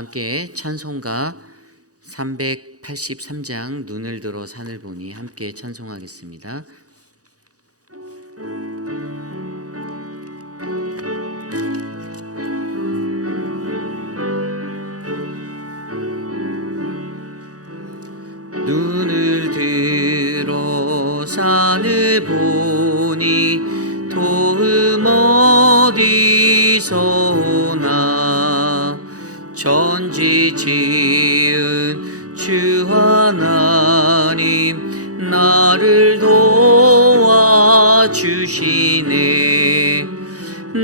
함께 찬송가 383장 눈을 들어 산을 보니 함께 찬송하겠습니다. 눈을 들어 산을 보니 도움 어디서 오나 천지 지은 주 하나님 나를 도와주시네.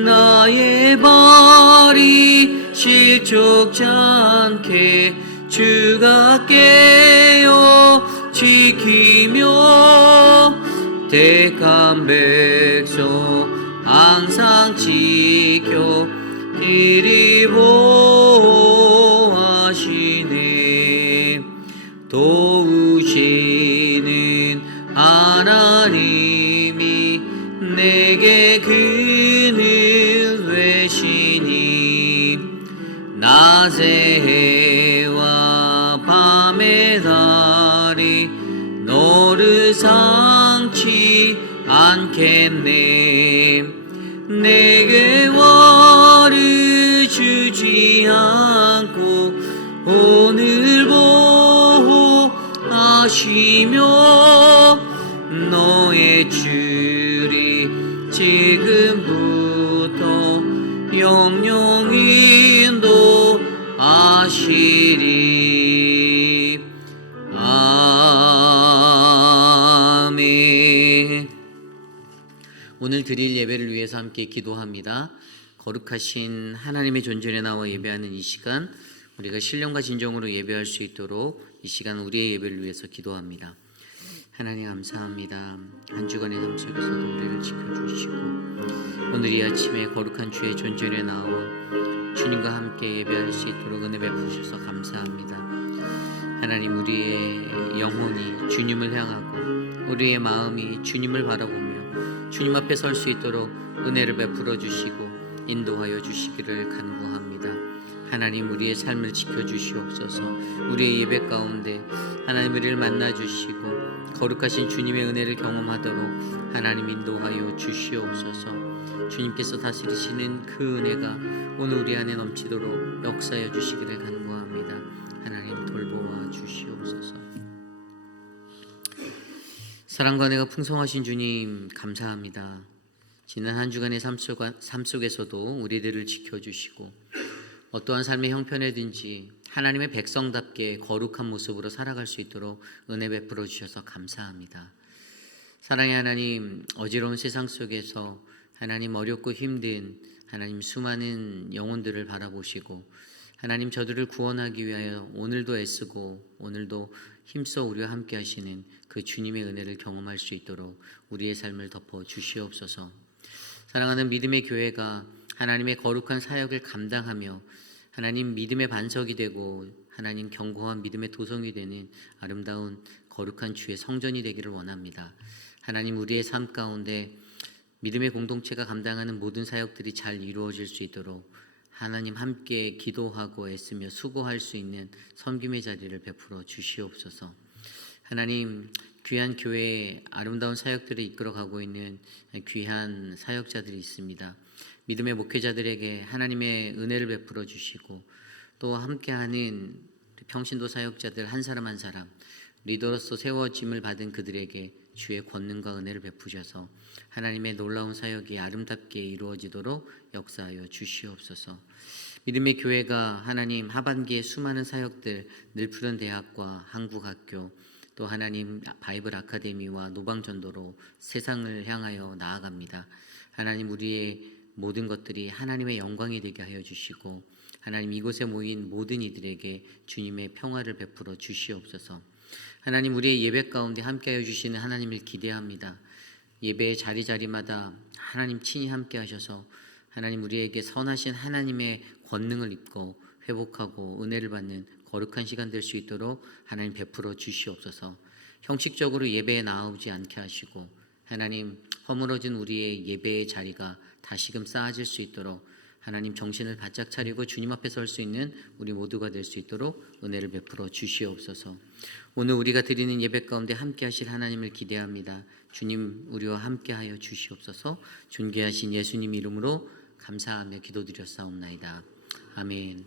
나의 발이 실족지 않게 주가 깨어 지키며 택한 백성 항상 지켜 길이 보호하시네. 도우시는 하나님이 내게 그늘 되시니 낮의 해와 밤의 달이 너를 상치 않겠네. 내게 와를 주지 않고 오늘 보호하시며 너의 줄이 지금부터 영영 인도하시리. 아멘. 오늘 드릴 예배를 위해서 함께 기도합니다. 거룩하신 하나님의 존전에 나와 예배하는 이 시간, 우리가 신령과 진정으로 예배할 수 있도록 이 시간 우리의 예배를 위해서 기도합니다. 하나님 감사합니다. 한 주간의 삶 속에서도 우리를 지켜주시고 오늘 이 아침에 거룩한 주의 존전에 나와 주님과 함께 예배할 수 있도록 은혜 베푸셔서 감사합니다. 하나님, 우리의 영혼이 주님을 향하고 우리의 마음이 주님을 바라보며 주님 앞에 설 수 있도록 은혜를 베풀어 주시고 인도하여 주시기를 간구합니다. 하나님, 우리의 삶을 지켜주시옵소서. 우리의 예배 가운데 하나님 우리를 만나주시고 거룩하신 주님의 은혜를 경험하도록 하나님 인도하여 주시옵소서. 주님께서 다스리시는 그 은혜가 오늘 우리 안에 넘치도록 역사해 주시기를 간구합니다. 하나님 돌보아 주시옵소서. 사랑과 은혜가 풍성하신 주님 감사합니다. 지난 한 주간의 삶 속에서도 우리들을 지켜주시고 어떠한 삶의 형편에든지 하나님의 백성답게 거룩한 모습으로 살아갈 수 있도록 은혜 베풀어 주셔서 감사합니다. 사랑의 하나님, 어지러운 세상 속에서 하나님 어렵고 힘든 하나님 수많은 영혼들을 바라보시고 하나님 저들을 구원하기 위하여 오늘도 애쓰고 오늘도 힘써 우리와 함께 하시는 그 주님의 은혜를 경험할 수 있도록 우리의 삶을 덮어 주시옵소서. 사랑하는 믿음의 교회가 하나님의 거룩한 사역을 감당하며 하나님 믿음의 반석이 되고 하나님 견고한 믿음의 도성이 되는 아름다운 거룩한 주의 성전이 되기를 원합니다. 하나님, 우리의 삶 가운데 믿음의 공동체가 감당하는 모든 사역들이 잘 이루어질 수 있도록 하나님 함께 기도하고 애쓰며 수고할 수 있는 섬김의 자리를 베풀어 주시옵소서. 하나님, 귀한 교회에 아름다운 사역들을 이끌어가고 있는 귀한 사역자들이 있습니다. 믿음의 목회자들에게 하나님의 은혜를 베풀어 주시고 또 함께하는 평신도 사역자들 한 사람 한 사람 리더로서 세워짐을 받은 그들에게 주의 권능과 은혜를 베푸셔서 하나님의 놀라운 사역이 아름답게 이루어지도록 역사하여 주시옵소서. 믿음의 교회가 하나님 하반기에 수많은 사역들 늘푸른 대학과 한국학교 또 하나님 바이블 아카데미와 노방전도로 세상을 향하여 나아갑니다. 하나님, 우리의 모든 것들이 하나님의 영광이 되게 하여 주시고 하나님 이곳에 모인 모든 이들에게 주님의 평화를 베풀어 주시옵소서. 하나님, 우리의 예배 가운데 함께하여 주시는 하나님을 기대합니다. 예배의 자리자리마다 하나님 친히 함께 하셔서 하나님 우리에게 선하신 하나님의 권능을 입고 회복하고 은혜를 받는 거룩한 시간 될 수 있도록 하나님 베풀어 주시옵소서. 형식적으로 예배에 나오지 않게 하시고 하나님 허물어진 우리의 예배의 자리가 다시금 쌓아질 수 있도록 하나님 정신을 바짝 차리고 주님 앞에 설 수 있는 우리 모두가 될 수 있도록 은혜를 베풀어 주시옵소서. 오늘 우리가 드리는 예배 가운데 함께 하실 하나님을 기대합니다. 주님 우리와 함께 하여 주시옵소서. 존귀하신 예수님 이름으로 감사하며 기도드렸사옵나이다. 아멘.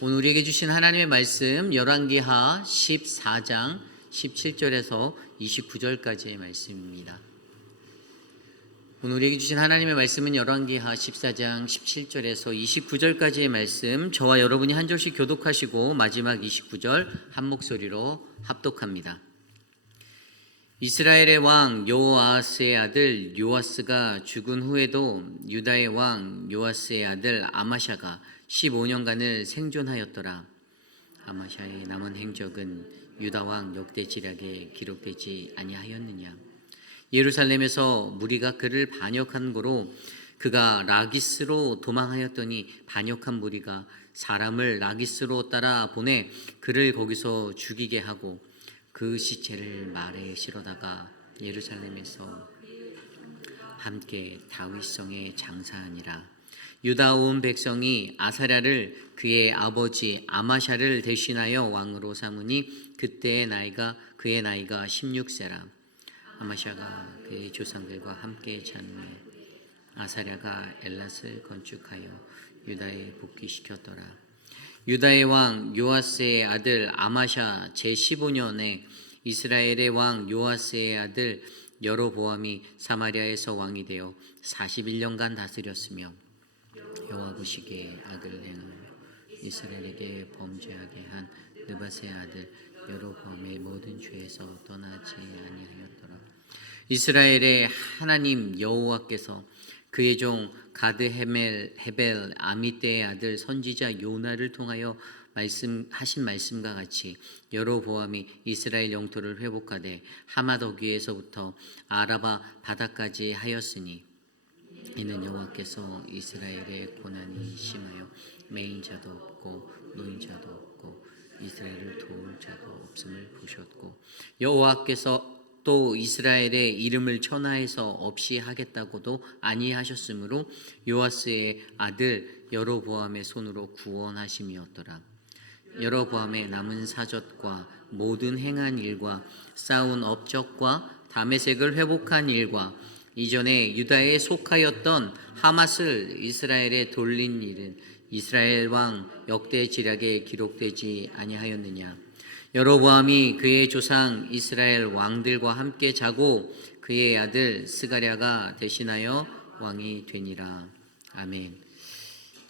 오늘 우리에게 주신 하나님의 말씀 열왕기하 14장 17절에서 29절까지의 말씀입니다. 오늘 우리에게 주신 하나님의 말씀은 열왕기하 14장 17절에서 29절까지의 말씀, 저와 여러분이 한 절씩 교독하시고 마지막 29절 한 목소리로 합독합니다. 이스라엘의 왕 여호아스의 아들 요아스가 죽은 후에도 유다의 왕 요아스의 아들 아마샤가 15년간을 생존하였더라. 아마샤의 남은 행적은 유다 왕 역대지략에 기록되지 아니하였느냐. 예루살렘에서 무리가 그를 반역한 고로 그가 라기스로 도망하였더니 반역한 무리가 사람을 라기스로 따라 보내 그를 거기서 죽이게 하고 그 시체를 말에 실어다가 예루살렘에서 함께 다윗성에 장사하니라. 유다 온 백성이 아사랴를 그의 아버지 아마샤를 대신하여 왕으로 삼으니 그때의 나이가 그의 나이가 16세라. 아마샤가 그의 조상들과 함께 잔후에 아사랴가 엘랏을 건축하여 유다에 복귀시켰더라. 유다의 왕 요아스의 아들 아마샤 제15년에 이스라엘의 왕 요아스의 아들 여로보암이 사마리아에서 왕이 되어 41년간 다스렸으며 여호와 보시기에 악을 행하며 이스라엘에게 범죄하게 한 느밧의 아들 여로보암의 모든 죄에서 떠나지 아니하였더라. 이스라엘의 하나님 여호와께서 그의 종 가드 헤벨 아미떼의 아들 선지자 요나를 통하여 말씀하신 말씀과 같이 여로보암이 이스라엘 영토를 회복하되 하맛 어귀에서부터 아라바 바다까지 하였으니 이는 여호와께서 이스라엘의 고난이 심하여 매인 자도 없고 노인 자도 없고 이스라엘을 도울 자도 없음을 보셨고 여호와께서 또 이스라엘의 이름을 천하에서 없이 하겠다고도 아니하셨으므로 요아스의 아들 여로보암의 손으로 구원하심이었더라. 여로보암의 남은 사적과 모든 행한 일과 쌓은 업적과 다메섹을 회복한 일과 이전에 유다에 속하였던 하맛을 이스라엘에 돌린 일은 이스라엘 왕 역대지략에 기록되지 아니하였느냐. 여로보암이 그의 조상 이스라엘 왕들과 함께 자고 그의 아들 스가랴가 대신하여 왕이 되니라. 아멘.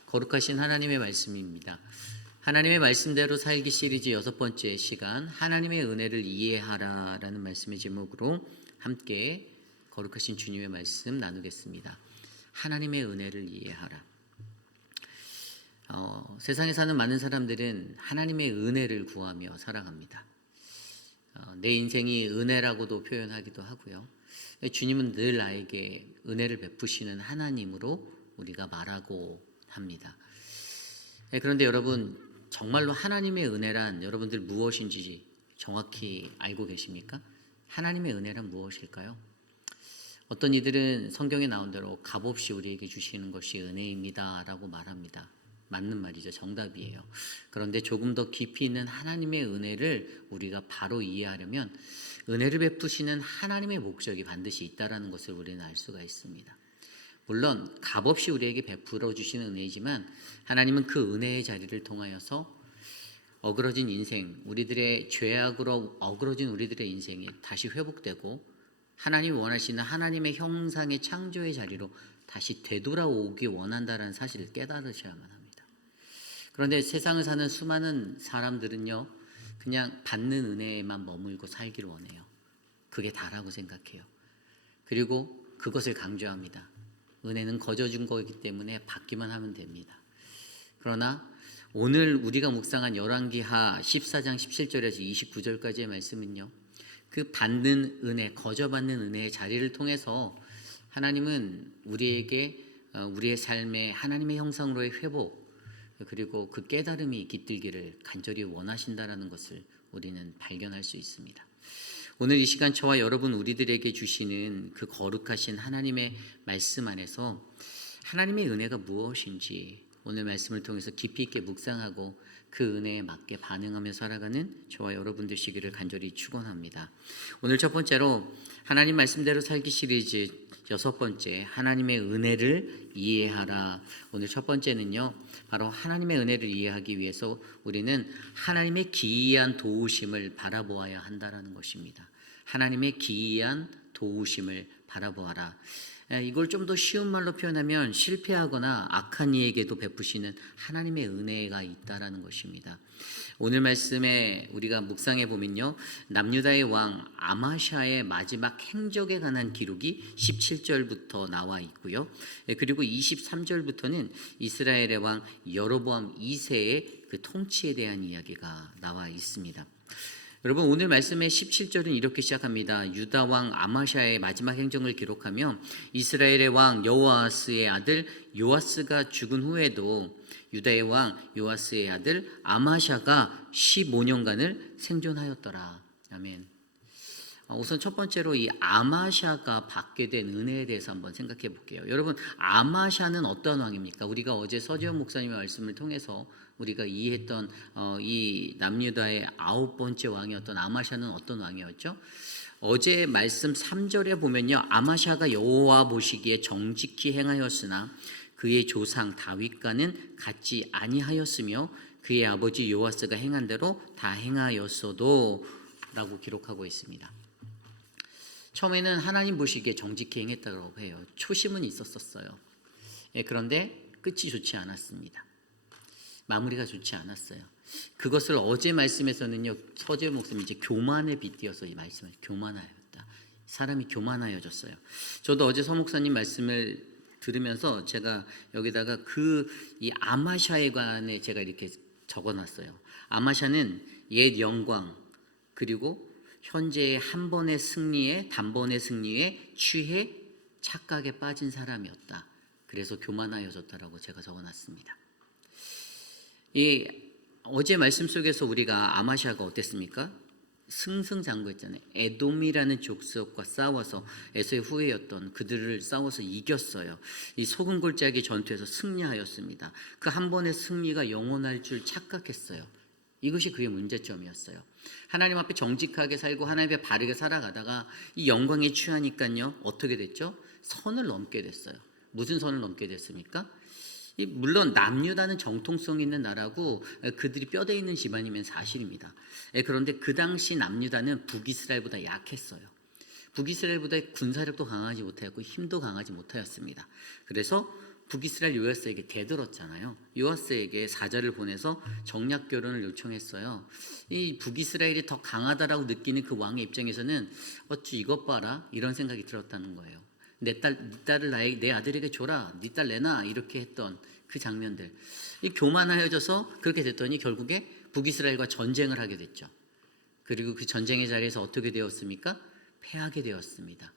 거룩하신 하나님의 말씀입니다. 하나님의 말씀대로 살기 시리즈 6번째 시간, 하나님의 은혜를 이해하라라는 말씀의 제목으로 함께 거룩하신 주님의 말씀 나누겠습니다. 하나님의 은혜를 이해하라. 세상에 사는 많은 사람들은 하나님의 은혜를 구하며 살아갑니다. 내 인생이 은혜라고도 표현하기도 하고요. 주님은 늘 나에게 은혜를 베푸시는 하나님으로 우리가 말하고 합니다. 그런데 여러분, 정말로 하나님의 은혜란 여러분들 무엇인지 정확히 알고 계십니까? 하나님의 은혜란 무엇일까요? 어떤 이들은 성경에 나온 대로 값없이 우리에게 주시는 것이 은혜입니다 라고 말합니다. 맞는 말이죠. 정답이에요. 그런데 조금 더 깊이 있는 하나님의 은혜를 우리가 바로 이해하려면 은혜를 베푸시는 하나님의 목적이 반드시 있다는 것을 우리는 알 수가 있습니다. 물론 값없이 우리에게 베풀어 주시는 은혜이지만 하나님은 그 은혜의 자리를 통하여서 어그러진 인생, 우리들의 죄악으로 어그러진 우리들의 인생이 다시 회복되고 하나님이 원하시는 하나님의 형상의 창조의 자리로 다시 되돌아오기 원한다는 사실을 깨달으셔야만 합니다. 그런데 세상을 사는 수많은 사람들은요, 그냥 받는 은혜에만 머물고 살기를 원해요. 그게 다라고 생각해요. 그리고 그것을 강조합니다. 은혜는 거저 준 거이기 때문에 받기만 하면 됩니다. 그러나 오늘 우리가 묵상한 열왕기하 14장 17절에서 29절까지의 말씀은요, 그 받는 은혜, 거저 받는 은혜의 자리를 통해서 하나님은 우리에게 우리의 삶에 하나님의 형상으로의 회복, 그리고 그 깨달음이 깃들기를 간절히 원하신다라는 것을 우리는 발견할 수 있습니다. 오늘 이 시간 저와 여러분 우리들에게 주시는 그 거룩하신 하나님의 말씀 안에서 하나님의 은혜가 무엇인지 오늘 말씀을 통해서 깊이 있게 묵상하고 그 은혜에 맞게 반응하며 살아가는 저와 여러분 되시기를 간절히 축원합니다. 오늘 첫 번째로 하나님 말씀대로 살기 시리즈 6번째, 하나님의 은혜를 이해하라. 오늘 첫 번째는요, 바로 하나님의 은혜를 이해하기 위해서 우리는 하나님의 기이한 도우심을 바라보아야 한다라는 것입니다. 하나님의 기이한 도우심을 바라보아라. 이걸 좀 더 쉬운 말로 표현하면 실패하거나 악한 이에게도 베푸시는 하나님의 은혜가 있다라는 것입니다. 오늘 말씀에 우리가 묵상해 보면요, 남유다의 왕 아마샤의 마지막 행적에 관한 기록이 17절부터 나와 있고요. 그리고 23절부터는 이스라엘의 왕 여로보암 2세의 그 통치에 대한 이야기가 나와 있습니다. 여러분, 오늘 말씀의 17절은 이렇게 시작합니다. 유다 왕 아마샤의 마지막 행정을 기록하며 이스라엘의 왕 여호아스의 아들 요아스가 죽은 후에도 유다의 왕 요아스의 아들 아마샤가 15년간을 생존하였더라. 아멘. 우선 첫 번째로 이 아마샤가 받게 된 은혜에 대해서 한번 생각해 볼게요. 여러분, 아마샤는 어떤 왕입니까? 우리가 어제 서지현 목사님의 말씀을 통해서 우리가 이해했던 이 남유다의 9번째 왕이었던 아마샤는 어떤 왕이었죠? 어제 말씀 3절에 보면요, 아마샤가 여호와 보시기에 정직히 행하였으나 그의 조상 다윗과는 같지 아니하였으며 그의 아버지 요아스가 행한 대로 다 행하였어도 라고 기록하고 있습니다. 처음에는 하나님 보시기에 정직히 행했다고 해요. 초심은 있었어요. 그런데 끝이 좋지 않았습니다. 마무리가 좋지 않았어요. 그것을 어제 말씀에서는요, 서재 목사님이 이제 교만에 빗대어서 이 말씀을 교만하였다. 사람이 교만하여졌어요. 저도 어제 서 목사님 말씀을 들으면서 제가 여기다가 이 아마샤에 관해 제가 이렇게 적어놨어요. 아마샤는 옛 영광 그리고 현재의 단번의 승리에 취해 착각에 빠진 사람이었다. 그래서 교만하여졌다라고 제가 적어놨습니다. 이 어제 말씀 속에서 우리가 아마샤가 어땠습니까? 승승장구했잖아요. 에돔이라는 족속과 싸워서 에서의 후예였던 그들을 싸워서 이겼어요. 이 소금 골짜기 전투에서 승리하였습니다. 그 한 번의 승리가 영원할 줄 착각했어요. 이것이 그의 문제점이었어요. 하나님 앞에 정직하게 살고 하나님 앞에 바르게 살아가다가 이 영광에 취하니까요, 어떻게 됐죠? 선을 넘게 됐어요. 무슨 선을 넘게 됐습니까? 물론 남유다는 정통성 있는 나라고 그들이 뼈대 있는 집안이면 사실입니다. 그런데 그 당시 남유다는 북이스라엘보다 약했어요. 북이스라엘보다 군사력도 강하지 못하였고 힘도 강하지 못하였습니다. 그래서 북이스라엘 요아스에게 대들었잖아요. 요아스에게 사자를 보내서 정략 결혼을 요청했어요. 이 북이스라엘이 더 강하다라고 느끼는 그 왕의 입장에서는 어찌 이것 봐라 이런 생각이 들었다는 거예요. 네 딸을 내 아들에게 줘라, 네 딸 내놔 이렇게 했던 그 장면들, 이 교만하여져서 그렇게 됐더니 결국에 북이스라엘과 전쟁을 하게 됐죠. 그리고 그 전쟁의 자리에서 어떻게 되었습니까? 패하게 되었습니다.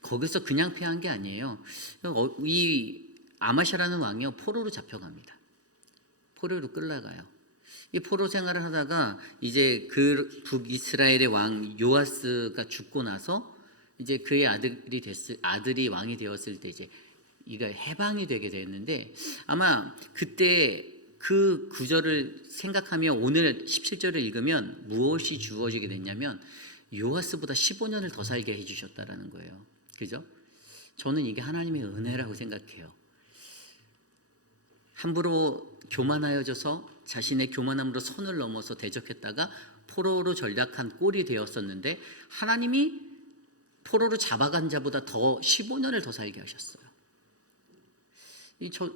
거기서 그냥 패한 게 아니에요. 이 아마샤라는 왕이요, 포로로 잡혀갑니다. 포로로 끌려가요. 이 포로 생활을 하다가 이제 그 북이스라엘의 왕 요아스가 죽고 나서 이제 그의 아들이 왕이 되었을 때 이제 이가 해방이 되게 됐는데, 아마 그때 그 구절을 생각하며 오늘 17절을 읽으면 무엇이 주어지게 됐냐면 요아스보다 15년을 더 살게 해주셨다라는 거예요. 그죠? 저는 이게 하나님의 은혜라고 생각해요. 함부로 교만하여져서 자신의 교만함으로 선을 넘어서 대적했다가 포로로 전락한 꼴이 되었었는데 하나님이 포로로 잡아간 자보다 더 15년을 더 살게 하셨어요.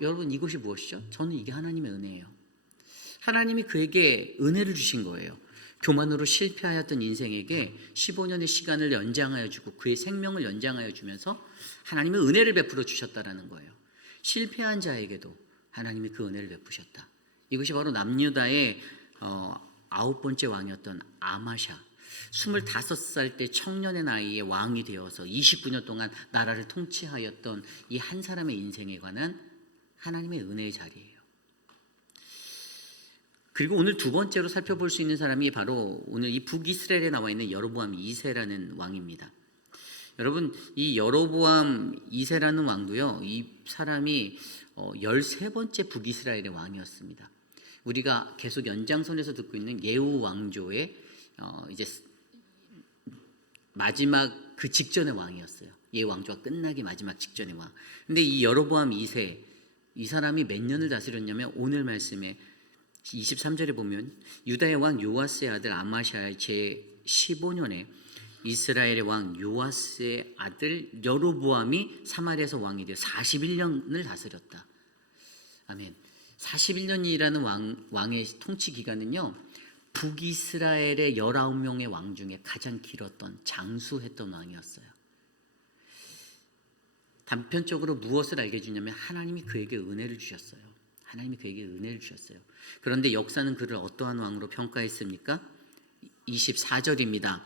여러분, 이것이 무엇이죠? 저는 이게 하나님의 은혜예요. 하나님이 그에게 은혜를 주신 거예요. 교만으로 실패하였던 인생에게 15년의 시간을 연장하여 주고 그의 생명을 연장하여 주면서 하나님의 은혜를 베풀어 주셨다라는 거예요. 실패한 자에게도 하나님이 그 은혜를 베푸셨다. 이것이 바로 남유다의 9번째 왕이었던 아마샤. 25살 때 청년의 나이에 왕이 되어서 29년 동안 나라를 통치하였던 이 한 사람의 인생에 관한 하나님의 은혜의 자리예요. 그리고 오늘 두 번째로 살펴볼 수 있는 사람이 바로 오늘 이 북이스라엘에 나와 있는 여로보암 2세라는 왕입니다. 여러분, 이 여로보암 2세라는 왕도요, 이 사람이 13번째 북이스라엘의 왕이었습니다. 우리가 계속 연장선에서 듣고 있는 예후 왕조의 이제 마지막 그 직전의 왕이었어요. 예후 왕조가 끝나기 마지막 직전의 왕. 근데 이 여로보암 2세, 이 사람이 몇 년을 다스렸냐면 오늘 말씀에 23절에 보면 유다의 왕 요아스의 아들 아마샤의 제 15년에 이스라엘의 왕 요아스의 아들 여로보암이 사마리아에서 왕이 되어 41년을 다스렸다. 아멘. 41년이라는 왕의 통치 기간은요, 북이스라엘의 19명의 왕 중에 가장 길었던, 장수했던 왕이었어요. 단편적으로 무엇을 알게 해주냐면 하나님이 그에게 은혜를 주셨어요. 하나님이 그에게 은혜를 주셨어요. 그런데 역사는 그를 어떠한 왕으로 평가했습니까? 24절입니다.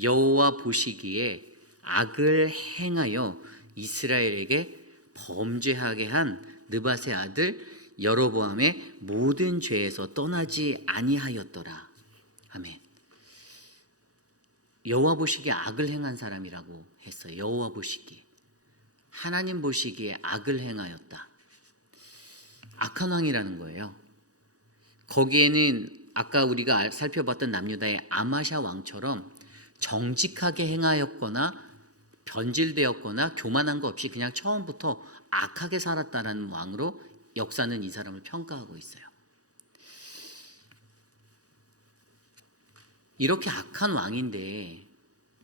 여호와 보시기에 악을 행하여 이스라엘에게 범죄하게 한 느밧의 아들 여로보암의 모든 죄에서 떠나지 아니하였더라. 아멘. 여호와 보시기에 악을 행한 사람이라고 했어요. 여호와 보시기에, 하나님 보시기에 악을 행하였다. 악한 왕이라는 거예요. 거기에는 아까 우리가 살펴봤던 남유다의 아마샤 왕처럼 정직하게 행하였거나 변질되었거나 교만한 거 없이 그냥 처음부터 악하게 살았다는 왕으로 역사는 이 사람을 평가하고 있어요. 이렇게 악한 왕인데,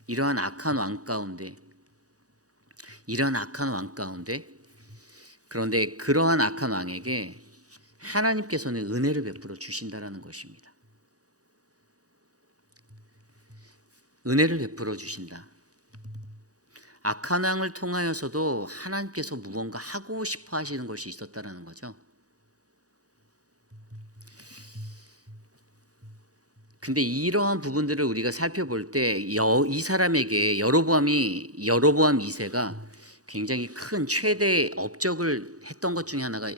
이러한 악한 왕 가운데, 그런데 그러한 악한 왕에게 하나님께서는 은혜를 베풀어 주신다라는 것입니다. 은혜를 베풀어 주신다. 악한 왕을 통하여서도 하나님께서 무언가 하고 싶어 하시는 것이 있었다라는 거죠. 근데 이러한 부분들을 우리가 살펴볼 때 이 사람에게 여로보암 2세가 굉장히 큰 최대 업적을 했던 것 중에 하나가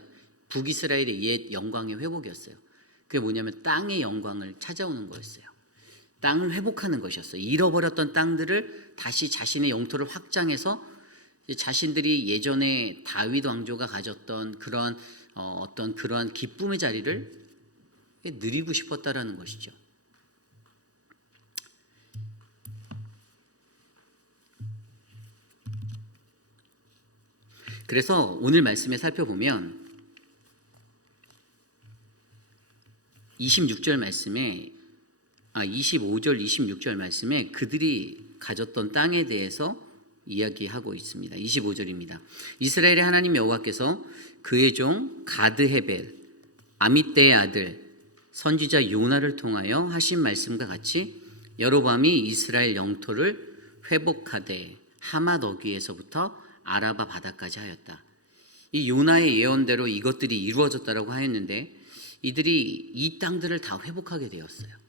북이스라엘의 옛 영광의 회복이었어요. 그게 뭐냐면 땅의 영광을 찾아오는 거였어요. 땅을 회복하는 것이었어요. 잃어버렸던 땅들을 다시 자신의 영토를 확장해서 자신들이 예전에 다윗 왕조가 가졌던 그러한 어떤 그러한 기쁨의 자리를 누리고 싶었다라는 것이죠. 그래서 오늘 말씀에 살펴보면 25절 말씀에 25절 26절 말씀에 그들이 가졌던 땅에 대해서 이야기하고 있습니다. 25절입니다. 이스라엘의 하나님 여호와께서 그의 종 가드헤벨 아미떼의 아들 선지자 요나를 통하여 하신 말씀과 같이 여로보암이 이스라엘 영토를 회복하되 하맛 어귀에서부터 아라바 바다까지 하였다. 이 요나의 예언대로 이것들이 이루어졌다라고 하였는데 이들이 이 땅들을 다 회복하게 되었어요.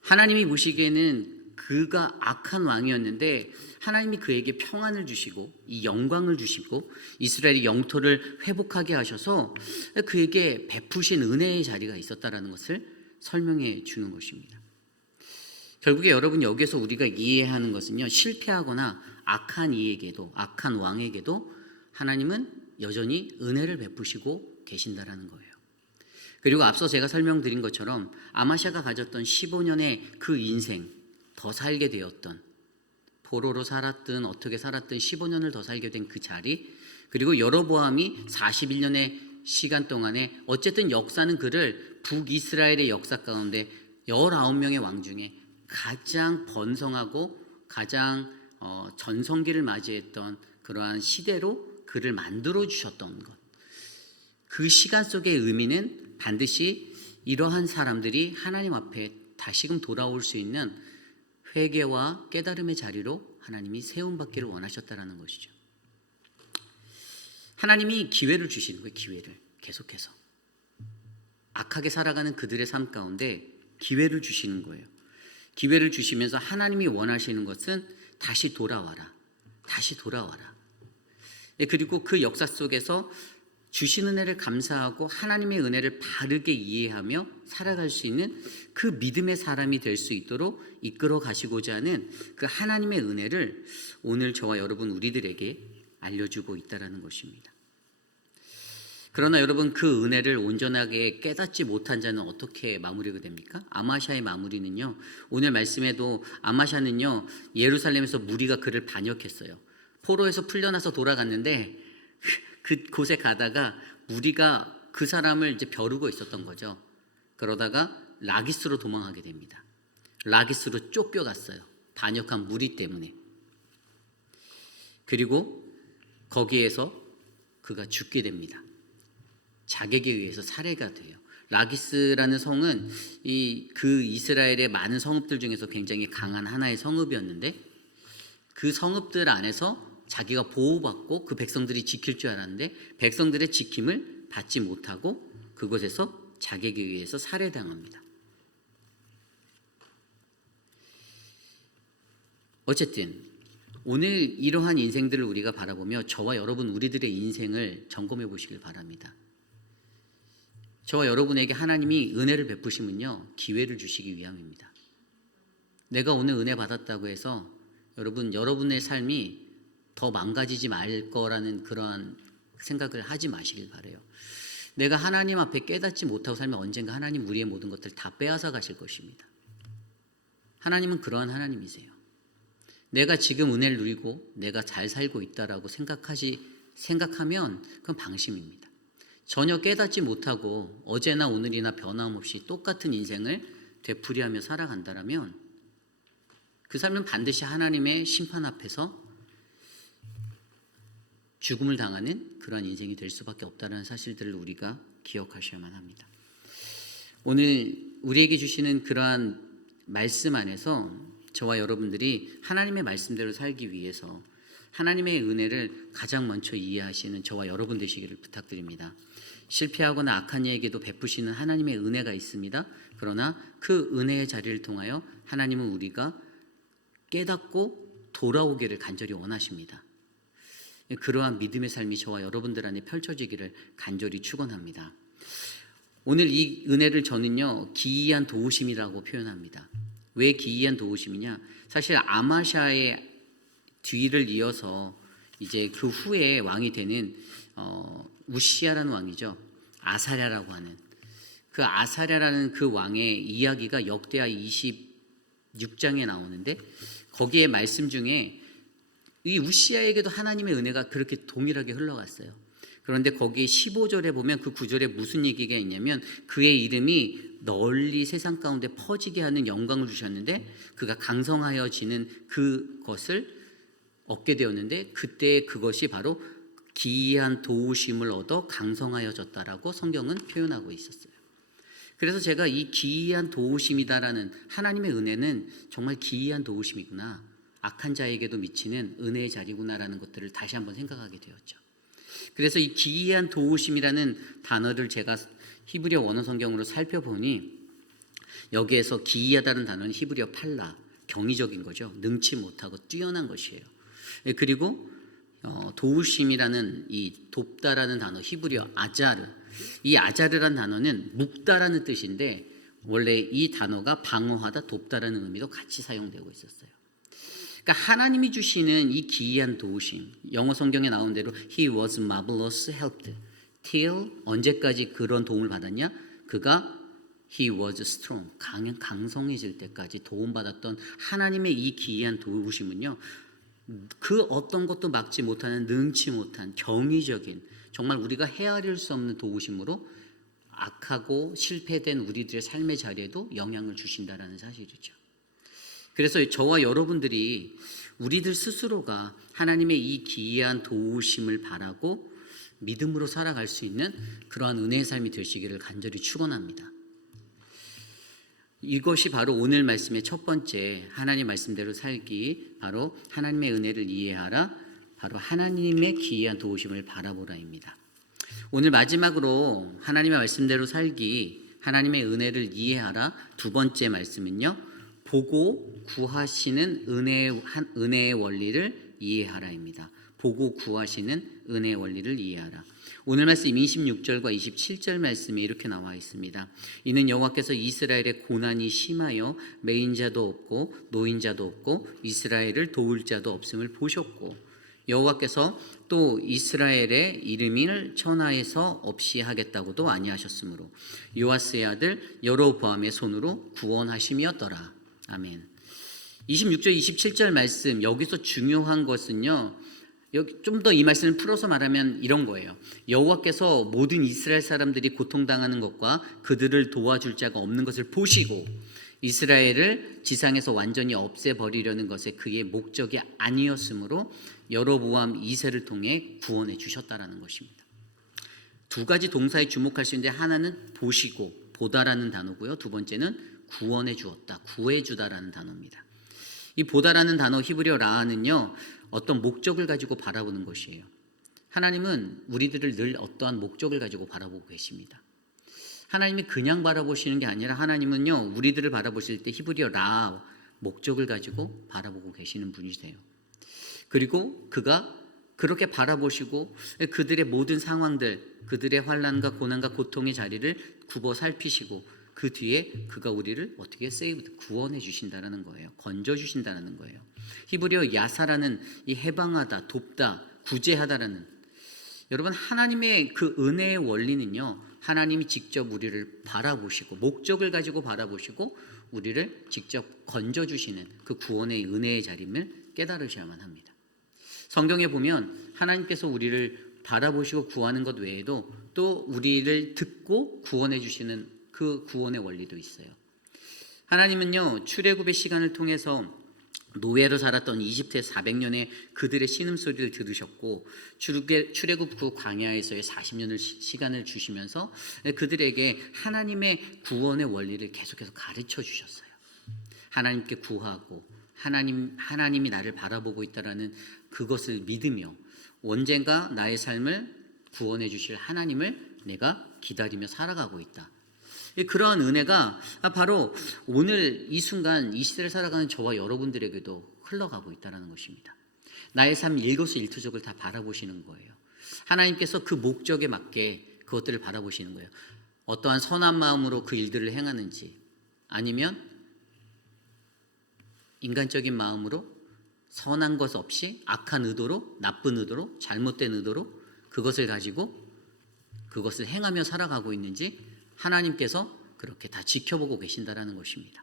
하나님이 보시기에는 그가 악한 왕이었는데 하나님이 그에게 평안을 주시고 이 영광을 주시고 이스라엘의 영토를 회복하게 하셔서 그에게 베푸신 은혜의 자리가 있었다라는 것을 설명해 주는 것입니다. 결국에 여러분 여기서 우리가 이해하는 것은요, 실패하거나 악한 이에게도 악한 왕에게도 하나님은 여전히 은혜를 베푸시고 계신다라는 거예요. 그리고 앞서 제가 설명드린 것처럼 아마샤가 가졌던 15년의 그 인생, 더 살게 되었던, 포로로 살았든 어떻게 살았든 15년을 더 살게 된 그 자리, 그리고 여로보암이 41년의 시간 동안에 어쨌든 역사는 그를 북이스라엘의 역사 가운데 19명의 왕 중에 가장 번성하고 가장 전성기를 맞이했던 그러한 시대로 그를 만들어 주셨던 것. 그 시간 속의 의미는 반드시 이러한 사람들이 하나님 앞에 다시금 돌아올 수 있는 회개와 깨달음의 자리로 하나님이 세움받기를 원하셨다라는 것이죠. 하나님이 기회를 주시는 거예요. 기회를 계속해서 악하게 살아가는 그들의 삶 가운데 기회를 주시는 거예요. 기회를 주시면서 하나님이 원하시는 것은 다시 돌아와라. 다시 돌아와라. 그리고 그 역사 속에서 주신 은혜를 감사하고 하나님의 은혜를 바르게 이해하며 살아갈 수 있는 그 믿음의 사람이 될 수 있도록 이끌어 가시고자 하는 그 하나님의 은혜를 오늘 저와 여러분 우리들에게 알려주고 있다는 것입니다. 그러나 여러분, 그 은혜를 온전하게 깨닫지 못한 자는 어떻게 마무리가 됩니까? 아마샤의 마무리는요, 오늘 말씀에도 아마샤는요 예루살렘에서 무리가 그를 반역했어요. 포로에서 풀려나서 돌아갔는데 그곳에 가다가 무리가 그 사람을 이제 벼르고 있었던 거죠. 그러다가 라기스로 도망하게 됩니다. 라기스로 쫓겨갔어요. 반역한 무리 때문에. 그리고 거기에서 그가 죽게 됩니다. 자객에 의해서 살해가 돼요. 라기스라는 성은 그 이스라엘의 많은 성읍들 중에서 굉장히 강한 하나의 성읍이었는데, 그 성읍들 안에서 자기가 보호받고 그 백성들이 지킬 줄 알았는데 백성들의 지킴을 받지 못하고 그곳에서 자객에 의해서 살해당합니다. 어쨌든 오늘 이러한 인생들을 우리가 바라보며 저와 여러분 우리들의 인생을 점검해 보시길 바랍니다. 저와 여러분에게 하나님이 은혜를 베푸심은요, 기회를 주시기 위함입니다. 내가 오늘 은혜 받았다고 해서 여러분의 삶이 더 망가지지 말 거라는 그러한 생각을 하지 마시길 바라요. 내가 하나님 앞에 깨닫지 못하고 살면 언젠가 하나님 우리의 모든 것들을 다 빼앗아 가실 것입니다. 하나님은 그러한 하나님이세요. 내가 지금 은혜를 누리고 내가 잘 살고 있다라고 생각하면 그건 방심입니다. 전혀 깨닫지 못하고 어제나 오늘이나 변함없이 똑같은 인생을 되풀이하며 살아간다면 그 삶은 반드시 하나님의 심판 앞에서 죽음을 당하는 그런 인생이 될 수밖에 없다는 사실들을 우리가 기억하셔야만 합니다. 오늘 우리에게 주시는 그러한 말씀 안에서 저와 여러분들이 하나님의 말씀대로 살기 위해서 하나님의 은혜를 가장 먼저 이해하시는 저와 여러분 되시기를 부탁드립니다. 실패하거나 악한 이에게도 베푸시는 하나님의 은혜가 있습니다. 그러나 그 은혜의 자리를 통하여 하나님은 우리가 깨닫고 돌아오기를 간절히 원하십니다. 그러한 믿음의 삶이 저와 여러분들 안에 펼쳐지기를 간절히 축원합니다. 오늘 이 은혜를 저는요 기이한 도우심이라고 표현합니다. 왜 기이한 도우심이냐? 사실 아마샤의 뒤를 이어서 이제 그 후에 왕이 되는 우시야라는 왕이죠. 아사랴라고 하는 그 아사랴라는 그 왕의 이야기가 역대하 26장에 나오는데, 거기에 말씀 중에 이 우시야에게도 하나님의 은혜가 그렇게 동일하게 흘러갔어요. 그런데 거기 15절에 보면 그 구절에 무슨 얘기가 있냐면, 그의 이름이 널리 세상 가운데 퍼지게 하는 영광을 주셨는데 그가 강성하여지는 그것을 얻게 되었는데, 그때 그것이 바로 기이한 도우심을 얻어 강성하여졌다라고 성경은 표현하고 있었어요. 그래서 제가 이 기이한 도우심이다라는 하나님의 은혜는 정말 기이한 도우심이구나, 악한 자에게도 미치는 은혜의 자리구나라는 것들을 다시 한번 생각하게 되었죠. 그래서 이 기이한 도우심이라는 단어를 제가 히브리어 원어 성경으로 살펴보니, 여기에서 기이하다는 단어는 히브리어 팔라, 경이적인 거죠. 능치 못하고 뛰어난 것이에요. 그리고 도우심이라는 이 돕다라는 단어, 히브리어 아자르, 이 아자르라는 단어는 묵다라는 뜻인데 원래 이 단어가 방어하다, 돕다라는 의미도 같이 사용되고 있었어요. 그러니까 하나님이 주시는 이 기이한 도우심, 영어 성경에 나온 대로 He was marvelous helped till, 언제까지 그런 도움을 받았냐? 그가 He was strong, 강성해질 때까지 도움받았던 하나님의 이 기이한 도우심은요, 그 어떤 것도 막지 못하는, 능치 못한, 경이적인, 정말 우리가 헤아릴 수 없는 도우심으로 악하고 실패된 우리들의 삶의 자리에도 영향을 주신다라는 사실이죠. 그래서 저와 여러분들이 우리들 스스로가 하나님의 이 기이한 도우심을 바라고 믿음으로 살아갈 수 있는 그러한 은혜의 삶이 되시기를 간절히 축원합니다. 이것이 바로 오늘 말씀의 첫 번째, 하나님 말씀대로 살기, 바로 하나님의 은혜를 이해하라, 바로 하나님의 기이한 도우심을 바라보라입니다. 오늘 마지막으로 하나님의 말씀대로 살기, 하나님의 은혜를 이해하라, 두 번째 말씀은요, 보고 구하시는 은혜의 원리를 이해하라입니다. 보고 구하시는 은혜의 원리를 이해하라. 오늘 말씀 26절과 27절 말씀에 이렇게 나와 있습니다. 이는 여호와께서 이스라엘의 고난이 심하여 매인 자도 없고 노인 자도 없고 이스라엘을 도울 자도 없음을 보셨고 여호와께서 또 이스라엘의 이름을 천하에서 없이 하겠다고도 아니하셨으므로 요아스의 아들 여로보암의 손으로 구원하심이었더라. 아멘. 26절 27절 말씀, 여기서 중요한 것은요, 여기 좀 더 이 말씀을 풀어서 말하면 이런 거예요. 여호와께서 모든 이스라엘 사람들이 고통당하는 것과 그들을 도와줄 자가 없는 것을 보시고 이스라엘을 지상에서 완전히 없애버리려는 것에 그의 목적이 아니었으므로 여로보암 2세를 통해 구원해 주셨다라는 것입니다. 두 가지 동사에 주목할 수 있는데, 하나는 보시고, 보다라는 단어고요. 두 번째는 구원해 주었다, 구해 주다라는 단어입니다. 이 보다라는 단어 히브리어 라아는요, 어떤 목적을 가지고 바라보는 것이에요. 하나님은 우리들을 늘 어떠한 목적을 가지고 바라보고 계십니다. 하나님이 그냥 바라보시는 게 아니라 하나님은요, 우리들을 바라보실 때 히브리어 라, 목적을 가지고 바라보고 계시는 분이세요. 그리고 그가 그렇게 바라보시고 그들의 모든 상황들, 그들의 환난과 고난과 고통의 자리를 굽어 살피시고 그 뒤에 그가 우리를 어떻게 구원해 주신다는 거예요. 건져 주신다는 거예요. 히브리어 야사라는 이 해방하다, 돕다, 구제하다라는, 여러분 하나님의 그 은혜의 원리는요, 하나님이 직접 우리를 바라보시고 목적을 가지고 바라보시고 우리를 직접 건져 주시는 그 구원의 은혜의 자림을 깨달으셔야만 합니다. 성경에 보면 하나님께서 우리를 바라보시고 구하는 것 외에도 또 우리를 듣고 구원해 주시는 그 구원의 원리도 있어요. 하나님은요, 출애굽의 시간을 통해서 노예로 살았던 이집트의 400년의 그들의 신음소리를 들으셨고 출애굽 그 광야에서의 40년을 시간을 주시면서 그들에게 하나님의 구원의 원리를 계속해서 가르쳐 주셨어요. 하나님께 구하고 하나님이 나를 바라보고 있다라는 그것을 믿으며 언젠가 나의 삶을 구원해 주실 하나님을 내가 기다리며 살아가고 있다. 그러한 은혜가 바로 오늘 이 순간 이 시대를 살아가는 저와 여러분들에게도 흘러가고 있다는 것입니다. 나의 삶 일거수일투족을 다 바라보시는 거예요. 하나님께서 그 목적에 맞게 그것들을 바라보시는 거예요. 어떠한 선한 마음으로 그 일들을 행하는지, 아니면 인간적인 마음으로 선한 것 없이 악한 의도로, 나쁜 의도로, 잘못된 의도로 그것을 가지고 그것을 행하며 살아가고 있는지 하나님께서 그렇게 다 지켜보고 계신다라는 것입니다.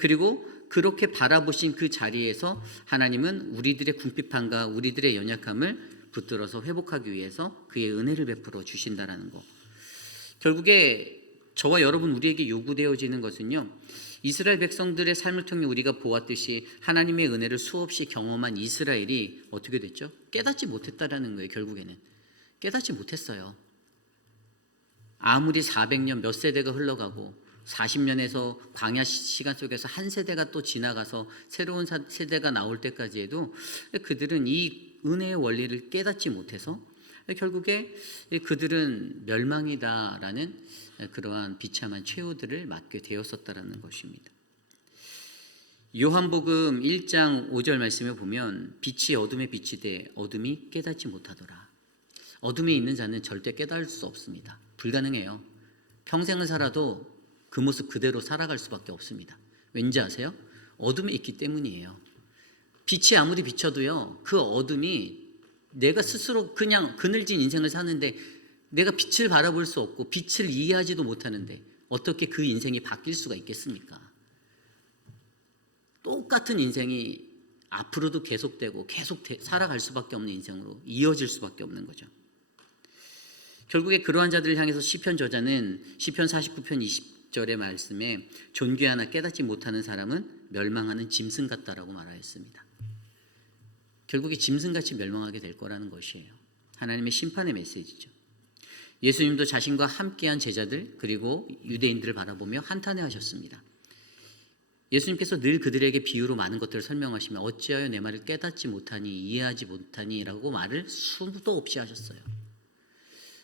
그리고 그렇게 바라보신 그 자리에서 하나님은 우리들의 궁핍함과 우리들의 연약함을 붙들어서 회복하기 위해서 그의 은혜를 베풀어 주신다라는 것. 결국에 저와 여러분 우리에게 요구되어지는 것은요, 이스라엘 백성들의 삶을 통해 우리가 보았듯이 하나님의 은혜를 수없이 경험한 이스라엘이 어떻게 됐죠? 깨닫지 못했다라는 거예요. 결국에는 깨닫지 못했어요. 아무리 400년 몇 세대가 흘러가고 40년에서 광야 시간 속에서 한 세대가 또 지나가서 새로운 세대가 나올 때까지 해도 그들은 이 은혜의 원리를 깨닫지 못해서 결국에 그들은 멸망이다라는 그러한 비참한 최후들을 맞게 되었었다라는 것입니다. 요한복음 1장 5절 말씀에 보면 빛이 어둠에 비치되 어둠이 깨닫지 못하더라. 어둠에 있는 자는 절대 깨달을 수 없습니다. 불가능해요. 평생을 살아도 그 모습 그대로 살아갈 수밖에 없습니다. 왠지 아세요? 어둠에 있기 때문이에요. 빛이 아무리 비춰도요, 그 어둠이 내가 스스로 그냥 그늘진 인생을 사는데 내가 빛을 바라볼 수 없고 빛을 이해하지도 못하는데 어떻게 그 인생이 바뀔 수가 있겠습니까? 똑같은 인생이 앞으로도 계속되고 계속 살아갈 수밖에 없는 인생으로 이어질 수밖에 없는 거죠. 결국에 그러한 자들을 향해서 시편 저자는 시편 49편 20절의 말씀에 존귀하나 깨닫지 못하는 사람은 멸망하는 짐승 같다라고 말하였습니다. 결국에 짐승같이 멸망하게 될 거라는 것이에요. 하나님의 심판의 메시지죠. 예수님도 자신과 함께한 제자들 그리고 유대인들을 바라보며 한탄해하셨습니다. 예수님께서 늘 그들에게 비유로 많은 것들을 설명하시며 어찌하여 내 말을 깨닫지 못하니 이해하지 못하니 라고 말을 수도 없이 하셨어요.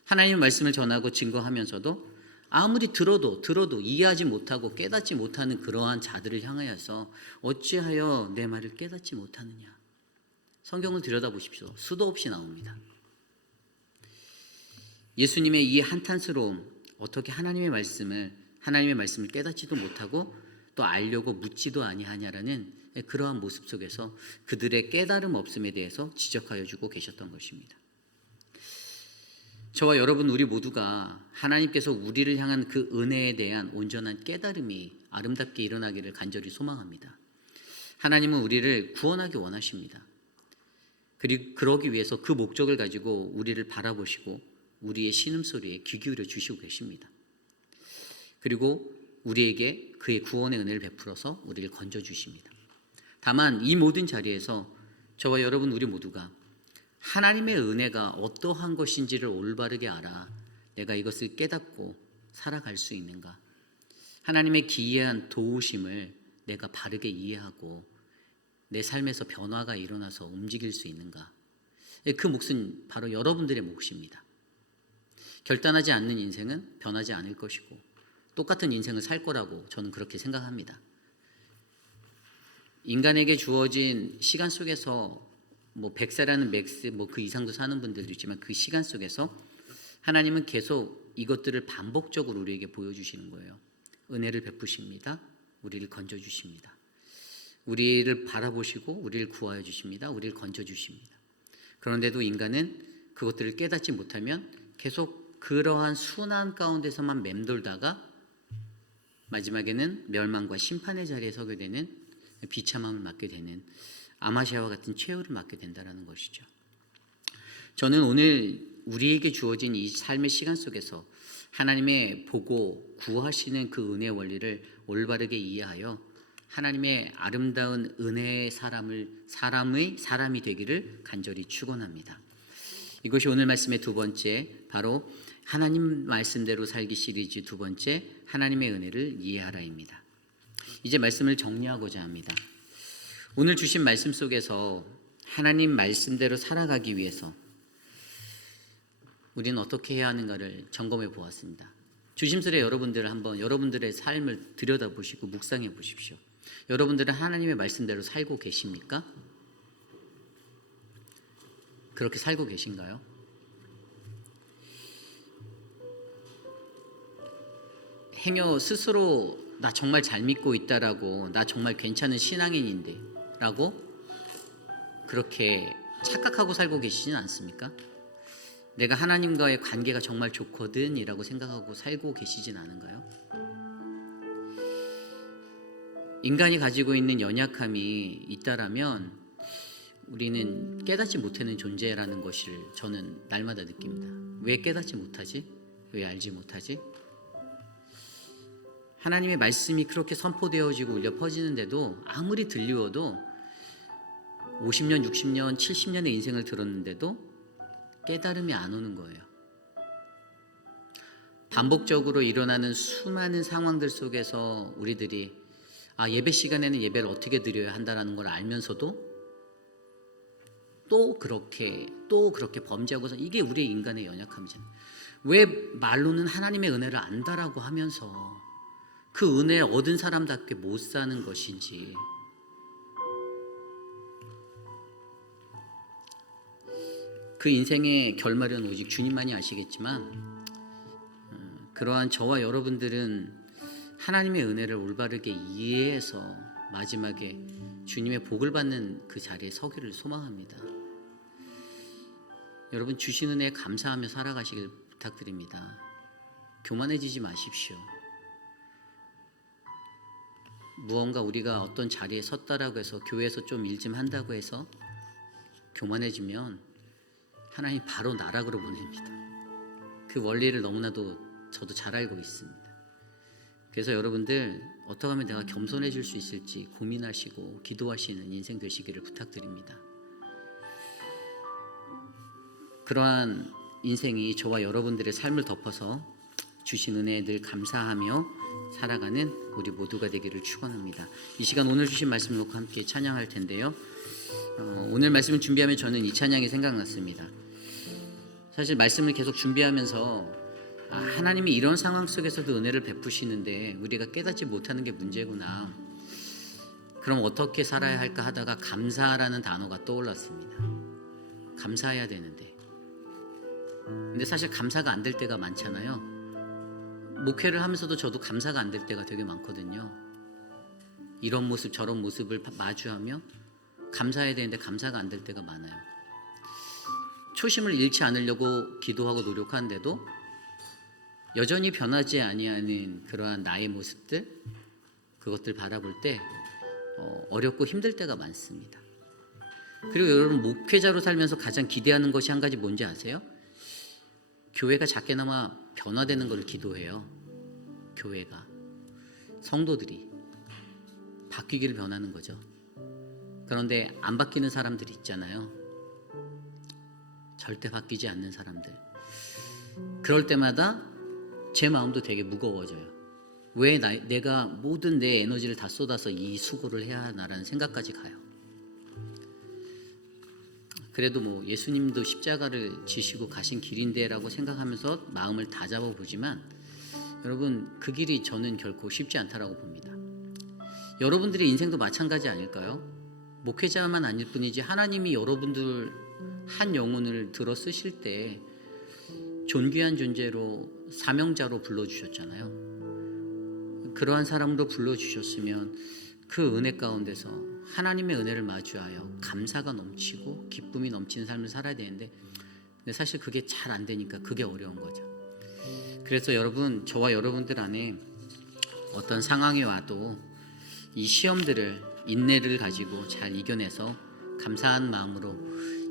하나님의 말씀을 전하고 증거하면서도 아무리 들어도 이해하지 못하고 깨닫지 못하는 그러한 자들을 향하여서 어찌하여 내 말을 깨닫지 못하느냐. 성경을 들여다보십시오. 수도 없이 나옵니다. 예수님의 이 한탄스러움, 어떻게 하나님의 말씀을 깨닫지도 못하고 또 알려고 묻지도 아니하냐라는 그러한 모습 속에서 그들의 깨달음 없음에 대해서 지적하여 주고 계셨던 것입니다. 저와 여러분 우리 모두가 하나님께서 우리를 향한 그 은혜에 대한 온전한 깨달음이 아름답게 일어나기를 간절히 소망합니다. 하나님은 우리를 구원하기 원하십니다. 그리고 그러기 위해서 그 목적을 가지고 우리를 바라보시고 우리의 신음소리에 귀 기울여 주시고 계십니다. 그리고 우리에게 그의 구원의 은혜를 베풀어서 우리를 건져주십니다. 다만 이 모든 자리에서 저와 여러분 우리 모두가 하나님의 은혜가 어떠한 것인지를 올바르게 알아 내가 이것을 깨닫고 살아갈 수 있는가? 하나님의 기이한 도우심을 내가 바르게 이해하고 내 삶에서 변화가 일어나서 움직일 수 있는가? 그 몫은 바로 여러분들의 몫입니다. 결단하지 않는 인생은 변하지 않을 것이고 똑같은 인생을 살 거라고 저는 그렇게 생각합니다. 인간에게 주어진 시간 속에서 100세라는 맥스 그 이상도 사는 분들도 있지만 그 시간 속에서 하나님은 계속 이것들을 반복적으로 우리에게 보여주시는 거예요. 은혜를 베푸십니다. 우리를 건져주십니다. 우리를 바라보시고 우리를 구하여 주십니다. 우리를 건져주십니다. 그런데도 인간은 그것들을 깨닫지 못하면 계속 그러한 순환 가운데서만 맴돌다가 마지막에는 멸망과 심판의 자리에 서게 되는 비참함을 맞게 되는 아마시아와 같은 최후를 맞게 된다는 것이죠. 저는 오늘 우리에게 주어진 이 삶의 시간 속에서 하나님의 보고 구하시는 그 은혜의 원리를 올바르게 이해하여 하나님의 아름다운 은혜의 사람이 되기를 간절히 축원합니다. 이것이 오늘 말씀의 두 번째, 바로 하나님 말씀대로 살기 시리즈 두 번째, 하나님의 은혜를 이해하라입니다. 이제 말씀을 정리하고자 합니다. 오늘 주신 말씀 속에서 하나님 말씀대로 살아가기 위해서 우리는 어떻게 해야 하는가를 점검해 보았습니다. 주심슬에 여러분들 한번 여러분들의 삶을 들여다보시고 묵상해 보십시오. 여러분들은 하나님의 말씀대로 살고 계십니까? 그렇게 살고 계신가요? 행여 스스로 나 정말 잘 믿고 있다라고, 나 정말 괜찮은 신앙인인데 라고 그렇게 착각하고 살고 계시진 않습니까? 내가 하나님과의 관계가 정말 좋거든 이라고 생각하고 살고 계시진 않은가요? 인간이 가지고 있는 연약함이 있다라면 우리는 깨닫지 못하는 존재라는 것을 저는 날마다 느낍니다. 왜 깨닫지 못하지? 왜 알지 못하지? 하나님의 말씀이 그렇게 선포되어지고 울려 퍼지는데도 아무리 들리워도 50년, 60년, 70년의 인생을 들었는데도 깨달음이 안 오는 거예요. 반복적으로 일어나는 수많은 상황들 속에서 우리들이 예배 시간에는 예배를 어떻게 드려야 한다는 걸 알면서도 또 그렇게 범죄하고서, 이게 우리의 인간의 연약함이잖아요. 왜 말로는 하나님의 은혜를 안다라고 하면서 그 은혜 얻은 사람답게 못 사는 것인지. 그 인생의 결말은 오직 주님만이 아시겠지만 그러한 저와 여러분들은 하나님의 은혜를 올바르게 이해해서 마지막에 주님의 복을 받는 그 자리에 서기를 소망합니다. 여러분, 주신 은혜에 감사하며 살아가시길 부탁드립니다. 교만해지지 마십시오. 무언가 우리가 어떤 자리에 섰다라고 해서 교회에서 좀 일 좀 한다고 해서 교만해지면 하나님 바로 나락으로 보냅니다. 그 원리를 너무나도 저도 잘 알고 있습니다. 그래서 여러분들 어떻게 하면 내가 겸손해질 수 있을지 고민하시고 기도하시는 인생 되시기를 부탁드립니다. 그러한 인생이 저와 여러분들의 삶을 덮어서 주신 은혜에 늘 감사하며 살아가는 우리 모두가 되기를 축원합니다. 이 시간 오늘 주신 말씀을 놓고 함께 찬양할 텐데요. 오늘 말씀을 준비하면 저는 이 찬양이 생각났습니다. 사실 말씀을 계속 준비하면서 하나님이 이런 상황 속에서도 은혜를 베푸시는데 우리가 깨닫지 못하는 게 문제구나. 그럼 어떻게 살아야 할까 하다가 감사라는 단어가 떠올랐습니다. 감사해야 되는데. 근데 사실 감사가 안 될 때가 많잖아요. 목회를 하면서도 저도 감사가 안 될 때가 되게 많거든요. 이런 모습 저런 모습을 마주하며 감사해야 되는데 감사가 안 될 때가 많아요. 초심을 잃지 않으려고 기도하고 노력하는데도 여전히 변하지 아니하는 그러한 나의 모습들, 그것들 바라볼 때 어렵고 힘들 때가 많습니다. 그리고 여러분, 목회자로 살면서 가장 기대하는 것이 한 가지 뭔지 아세요? 교회가 작게나마 변화되는 걸 기도해요. 교회가, 성도들이 바뀌기를 변하는 거죠. 그런데 안 바뀌는 사람들이 있잖아요. 절대 바뀌지 않는 사람들. 그럴 때마다 제 마음도 되게 무거워져요. 왜 내가 모든 내 에너지를 다 쏟아서 이 수고를 해야 하나라는 생각까지 가요. 그래도 뭐 예수님도 십자가를 지시고 가신 길인데라고 생각하면서 마음을 다 잡아보지만 여러분, 그 길이 저는 결코 쉽지 않다라고 봅니다. 여러분들의 인생도 마찬가지 아닐까요? 목회자만 아닐 뿐이지 하나님이 여러분들 한 영혼을 들어 쓰실 때 존귀한 존재로, 사명자로 불러주셨잖아요. 그러한 사람으로 불러주셨으면 그 은혜 가운데서 하나님의 은혜를 마주하여 감사가 넘치고 기쁨이 넘치는 삶을 살아야 되는데, 근데 사실 그게 잘 안 되니까 그게 어려운 거죠. 그래서 여러분, 저와 여러분들 안에 어떤 상황이 와도 이 시험들을, 인내를 가지고 잘 이겨내서 감사한 마음으로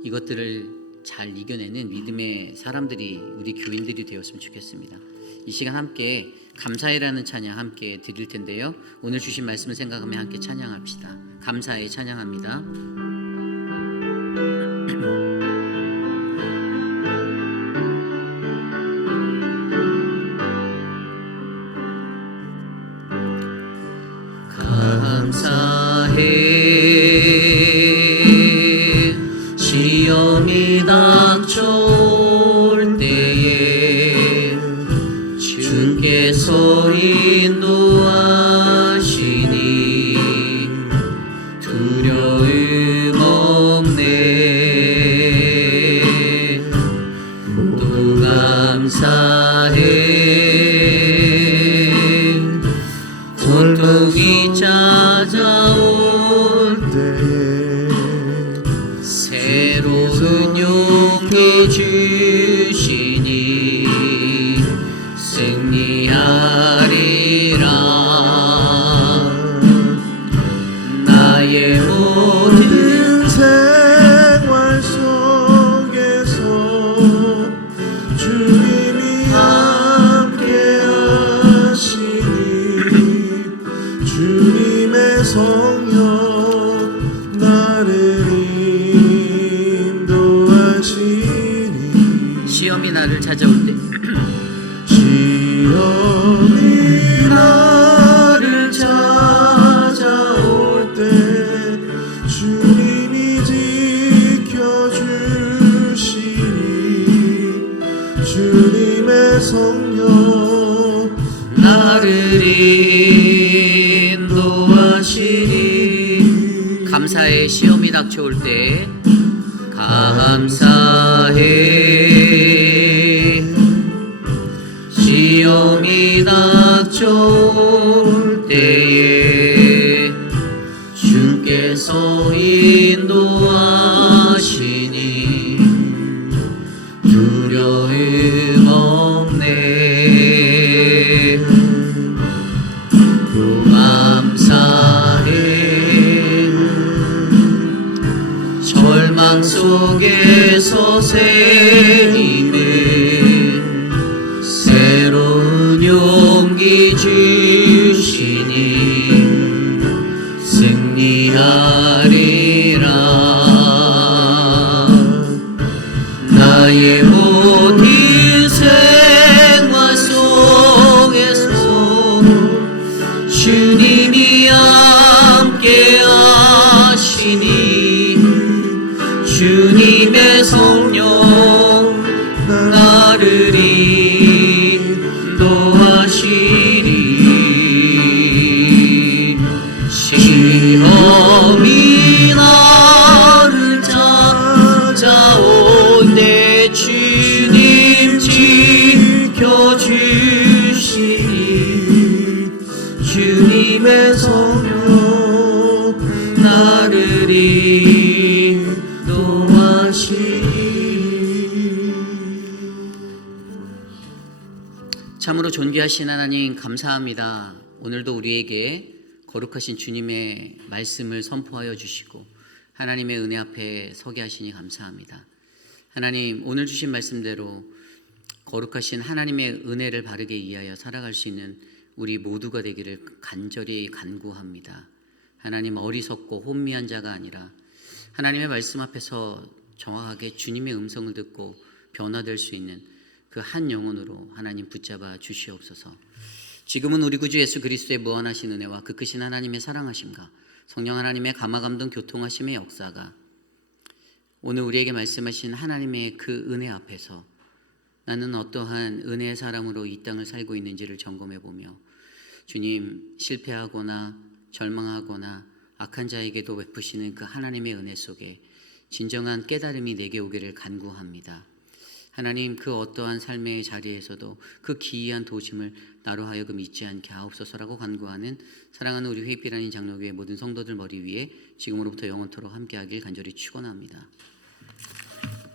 이것들을 잘 이겨내는 믿음의 사람들이, 우리 교인들이 되었으면 좋겠습니다. 이 시간 함께 감사해라는 찬양 함께 드릴 텐데요, 오늘 주신 말씀을 생각하며 함께 찬양합시다. 감사해 찬양합니다. 감사해 시험이 닥쳐올 때에 주께서 인도하시니 두려움 없네. 또 감사해 고통이 찾아올 때에 새로운 용기 주시니 승리하리라. 나의 모든 생활 속에서 주님이 함께 하시니 주님의 성령 나를 인도하시니. 시험이 나를 찾아올 때 시험이 나를 찾아올 때 주님이 지켜주시니 주님의 성령 나를 인도하시니. 감사해 시험이 닥쳐올 때 감사해 시험이 닥쳐올 때에 주께서 인도하시니 두려움 없네. 또 감사해 절망 속에서 새 힘을 새로운 용기 주시니 승리하리라. 나의 모든 생활 속에서 주님이 함께 하시니 주님의 성령 나를 인도하시니. 시험 주님의 성령 나를 인도하시리. 참으로 존귀하신 하나님 감사합니다. 오늘도 우리에게 거룩하신 주님의 말씀을 선포하여 주시고 하나님의 은혜 앞에 서게 하시니 감사합니다. 하나님, 오늘 주신 말씀대로 거룩하신 하나님의 은혜를 바르게 이해하여 살아갈 수 있는 우리 모두가 되기를 간절히 간구합니다. 하나님, 어리석고 혼미한 자가 아니라 하나님의 말씀 앞에서 정확하게 주님의 음성을 듣고 변화될 수 있는 그 한 영혼으로 하나님 붙잡아 주시옵소서. 지금은 우리 구주 예수 그리스도의 무한하신 은혜와 그 크신 하나님의 사랑하심과 성령 하나님의 감화감동 교통하심의 역사가 오늘 우리에게 말씀하신 하나님의 그 은혜 앞에서 나는 어떠한 은혜의 사람으로 이 땅을 살고 있는지를 점검해 보며 주님, 실패하거나 절망하거나 악한 자에게도 베푸시는 그 하나님의 은혜 속에 진정한 깨달음이 내게 오기를 간구합니다. 하나님, 그 어떠한 삶의 자리에서도 그 기이한 도심을 나로 하여금 잊지 않게 하옵소서라고 간구하는 사랑하는 우리 회피라는 장로교회 모든 성도들 머리 위에 지금으로부터 영원토록 함께하길 간절히 축원합니다.